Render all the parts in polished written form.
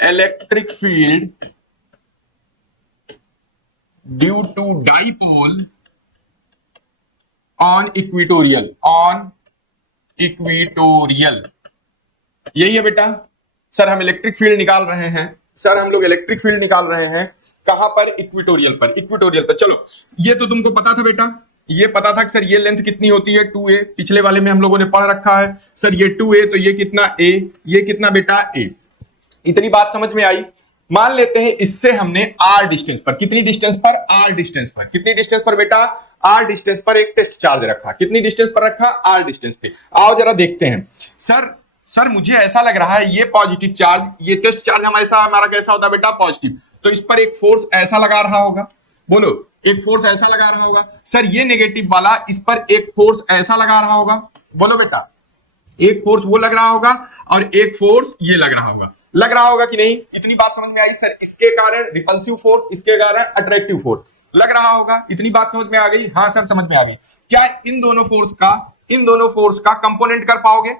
Electric field due to dipole on equatorial, यही है बेटा। सर हम इलेक्ट्रिक फील्ड निकाल रहे हैं, सर हम लोग इलेक्ट्रिक फील्ड निकाल रहे हैं कहां पर? इक्वेटोरियल पर, इक्वेटोरियल पर। चलो ये तो तुमको पता था बेटा, ये पता था कि सर ये लेंथ कितनी होती है 2a, पिछले वाले में हम लोगों ने पढ़ रखा है। सर ये 2a तो ये कितना a, ये कितना बेटा a। इतनी बात समझ में आई। मान लेते हैं इससे हमने r डिस्टेंस पर, कितनी डिस्टेंस पर? r डिस्टेंस पर। कितनी डिस्टेंस पर बेटा? r डिस्टेंस पर एक टेस्ट चार्ज रखा। कितनी डिस्टेंस पर रखा? r डिस्टेंस पे। आओ जरा देखते हैं। सर मुझे ऐसा लग रहा है ये पॉजिटिव चार्ज, ये टेस्ट चार्ज हमारा कैसा होता है बेटा? पॉजिटिव। तो इस पर एक फोर्स ऐसा लगा रहा होगा, बोलो एक फोर्स ऐसा लगा रहा होगा। सर ये नेगेटिव वाला इस पर एक फोर्स ऐसा लगा रहा होगा, बोलो बेटा एक फोर्स वो लग रहा होगा और एक फोर्स ये लग रहा होगा। लग रहा होगा कि नहीं? इतनी बात समझ में आई? सर इसके कारण रिपल्सिव फोर्स, इसके कारण अट्रैक्टिव फोर्स लग रहा होगा। इतनी बात समझ में आ गई? हाँ सर समझ में आ गई। क्या इन दोनों फोर्स का कंपोनेंट कर पाओगे?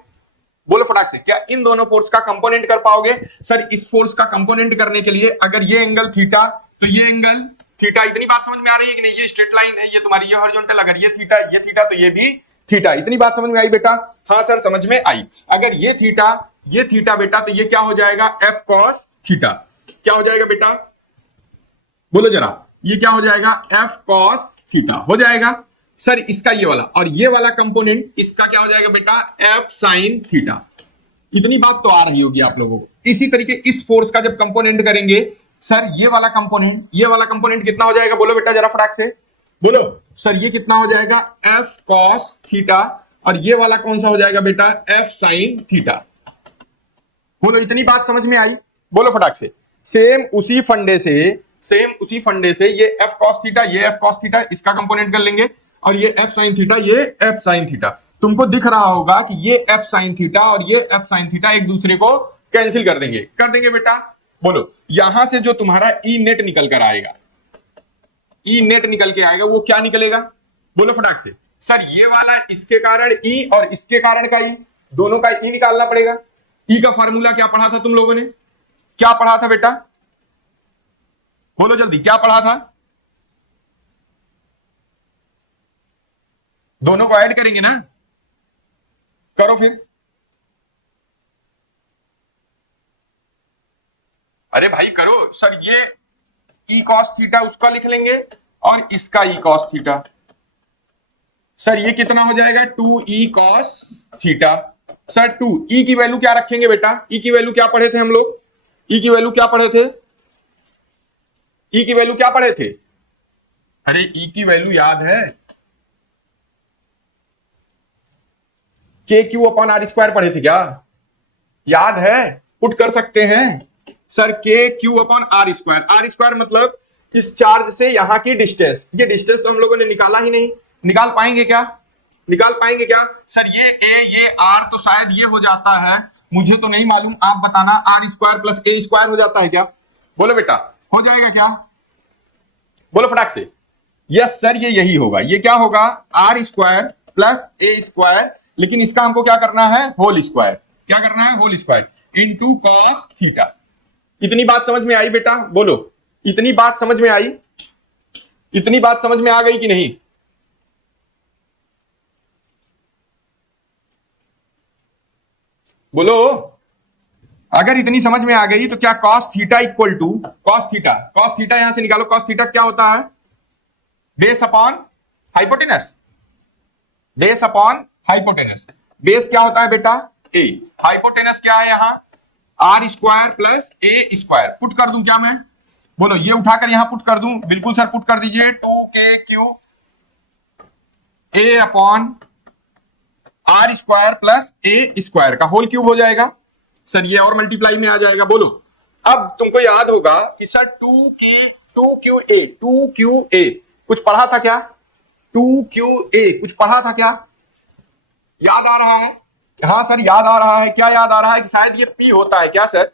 बोलो फटाक से, क्या इन दोनों फोर्स का कंपोनेंट कर पाओगे? सर इस फोर्स का कंपोनेंट करने के लिए अगर ये एंगल थीटा तो ये एंगल थीटा। इतनी बात समझ में आ रही है कि नहीं? ये स्ट्रेट लाइन है, ये तुम्हारी ये हॉरिजॉन्टल, अगर ये थीटा तो ये भी थीटा। इतनी बात समझ में आई बेटा? हाँ सर समझ में आई। अगर ये थीटा बेटा तो ये क्या हो जाएगा? F cos theta. क्या हो जाएगा बेटा? बोलो जरा, ये क्या हो जाएगा? एफ कॉस थीटा हो जाएगा। सर इसका ये वाला और ये वाला कंपोनेंट इसका क्या हो जाएगा बेटा? F sine theta. इतनी बात तो आ रही होगी आप लोगों को। इसी तरीके इस फोर्स का जब कंपोनेंट करेंगे, सर ये वाला कंपोनेंट कितना हो जाएगा? बोलो बेटा जरा फटाक से बोलो। सर ये कितना हो जाएगा? F cos theta. और ये वाला कौन सा हो जाएगा बेटा? F sine theta. बोलो इतनी बात समझ में आई? बोलो फटाक से। सेम उसी फंडे से ये एफ कॉस थीटा, ये एफ कॉस थीटा, इसका कंपोनेंट कर लेंगे और ये एफ साइन थीटा, ये एफ साइन थीटा। तुमको दिख रहा होगा कि ये एफ साइन थीटा और ये एफ साइन थीटा एक दूसरे को कैंसिल कर देंगे बेटा। बोलो यहां से जो तुम्हारा ई नेट निकल कर आएगा, ई नेट निकल के आएगा, वो क्या निकलेगा? बोलो फटाक से। सर ये वाला इसके कारण ई और इसके कारण का ई, दोनों का ई निकालना पड़ेगा। ई का फार्मूला क्या पढ़ा था तुम लोगों ने? क्या पढ़ा था बेटा? बोलो जल्दी, क्या पढ़ा था? दोनों को ऐड करेंगे ना? करो फिर। अरे भाई करो। सर ये ई कॉस थीटा उसका लिख लेंगे और इसका ई कॉस थीटा। सर ये कितना हो जाएगा? 2e cos theta. सर 2 ई की वैल्यू क्या रखेंगे बेटा? ई की वैल्यू क्या पढ़े थे हम लोग? ई की वैल्यू क्या पढ़े थे? ई की वैल्यू क्या पढ़े थे? अरे ई की वैल्यू याद है? के क्यू अपॉन आर स्क्वायर पढ़े थे क्या? याद है? पुट कर सकते हैं सर के क्यू अपॉन आर स्क्वायर मतलब इस चार्ज से यहां की डिस्टेंस। ये डिस्टेंस तो हम लोगों ने निकाला ही नहीं, निकाल पाएंगे क्या? सर ये ए ये आर तो शायद ये हो जाता है, मुझे तो नहीं मालूम, आप बताना। R square plus A square हो जाता है क्या? बोलो बेटा हो जाएगा क्या? बोलो फटाक से। यस सर ये यही होगा। ये क्या होगा? R square plus A square, लेकिन इसका हमको क्या करना है? Whole square. क्या करना है? Whole square into cos theta. इतनी बात समझ में आई बेटा? बोलो इतनी बात समझ में आई? इतनी बात समझ में आ गई कि नहीं? बोलो अगर इतनी समझ में आ गई तो क्या cos theta equal to cos theta यहां से निकालो। cos थीटा क्या होता है? Base upon hypotenuse. बेस क्या होता है बेटा? ए। हाइपोटेनस क्या है यहां? R square plus A square. Put कर दूं क्या मैं? बोलो ये उठाकर यहां पुट कर दूं? बिल्कुल सर पुट कर दीजिए। 2k Q A upon R square plus A square का होल क्यूब हो जाएगा। सर ये और मल्टीप्लाई में आ जाएगा। बोलो अब तुमको याद होगा कि सर 2QA कुछ पढ़ा था क्या? 2QA कुछ पढ़ा था क्या? याद आ रहा है? हाँ सर याद आ रहा है। क्या याद आ रहा है? कि शायद ये P होता है क्या सर?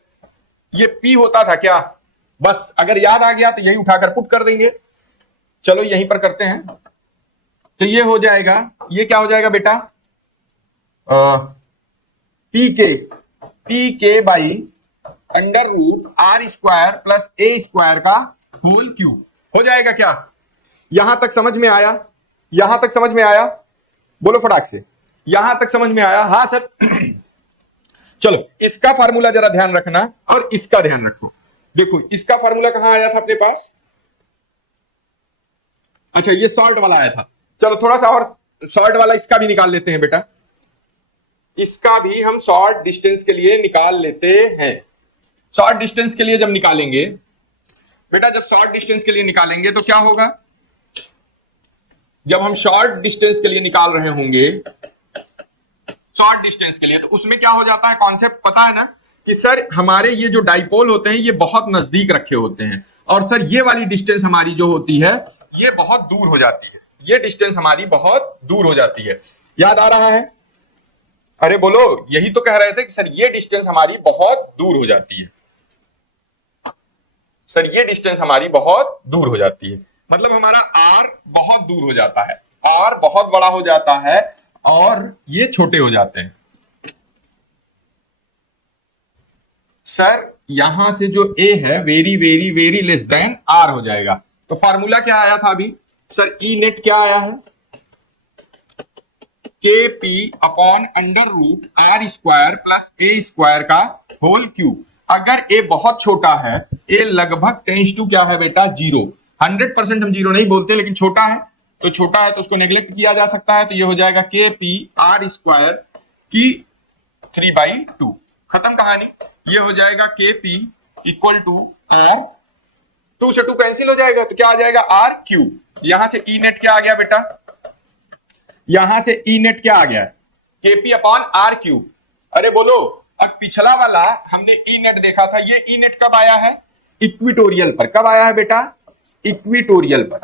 ये P होता था क्या? बस अगर याद आ गया तो यही उठाकर पुट कर देंगे। चलो यहीं पर करते हैं। तो ये हो जाएगा, ये क्या हो जाएगा बेटा? P K by under root R square plus A square का होल क्यूब। हो जाएगा क्या? यहां तक समझ में आया? यहां तक समझ में आया? बोलो फटाक से, यहां तक समझ में आया? हाँ सर। चलो इसका फार्मूला जरा ध्यान रखना और इसका ध्यान रखो। देखो इसका फार्मूला कहां आया था अपने पास? अच्छा ये सॉल्ट वाला आया था। चलो थोड़ा सा और सॉल्ट वाला इसका भी निकाल लेते हैं बेटा। इसका भी हम शॉर्ट डिस्टेंस के लिए निकाल लेते हैं। शॉर्ट डिस्टेंस के लिए जब निकालेंगे बेटा, जब शॉर्ट डिस्टेंस के लिए निकालेंगे तो क्या होगा? जब हम शॉर्ट डिस्टेंस के लिए निकाल रहे होंगे, शॉर्ट डिस्टेंस के लिए, तो उसमें क्या हो जाता है? कॉन्सेप्ट पता है ना कि सर हमारे ये जो डाइपोल होते हैं ये बहुत नजदीक रखे होते हैं, और सर ये वाली डिस्टेंस हमारी जो होती है ये बहुत दूर हो जाती है। ये डिस्टेंस हमारी बहुत दूर हो जाती है। याद आ रहा है? अरे बोलो, यही तो कह रहे थे कि सर ये डिस्टेंस हमारी बहुत दूर हो जाती है। सर ये डिस्टेंस हमारी बहुत दूर हो जाती है, मतलब हमारा आर बहुत दूर हो जाता है, आर बहुत बड़ा हो जाता है और ये छोटे हो जाते हैं। सर यहां से जो ए है very very very less than R हो जाएगा। तो फार्मूला क्या आया था अभी? सर ई नेट क्या आया है? K P upon under root R square plus A square का होल क्यूब। अगर ए बहुत छोटा है, ए लगभग टेंस टू क्या है बेटा? 0। 100% हम 0 नहीं बोलते, लेकिन छोटा है तो छोटा है तो उसको नेग्लेक्ट किया जा सकता है। तो ये हो जाएगा के पी आर स्क्वायर की 3/2। खत्म कहानी। ये हो जाएगा के पी इक्वल टू आर, 2 से 2 कैंसिल हो जाएगा तो क्या आ जाएगा? R cube. यहां से ई नेट क्या आ गया बेटा? यहां से ई नेट क्या आ गया? KP upon R cube. अरे बोलो, अब पिछला वाला हमने ई नेट देखा था, ये ई नेट कब आया है? इक्विटोरियल पर। कब आया है बेटा? इक्विटोरियल पर।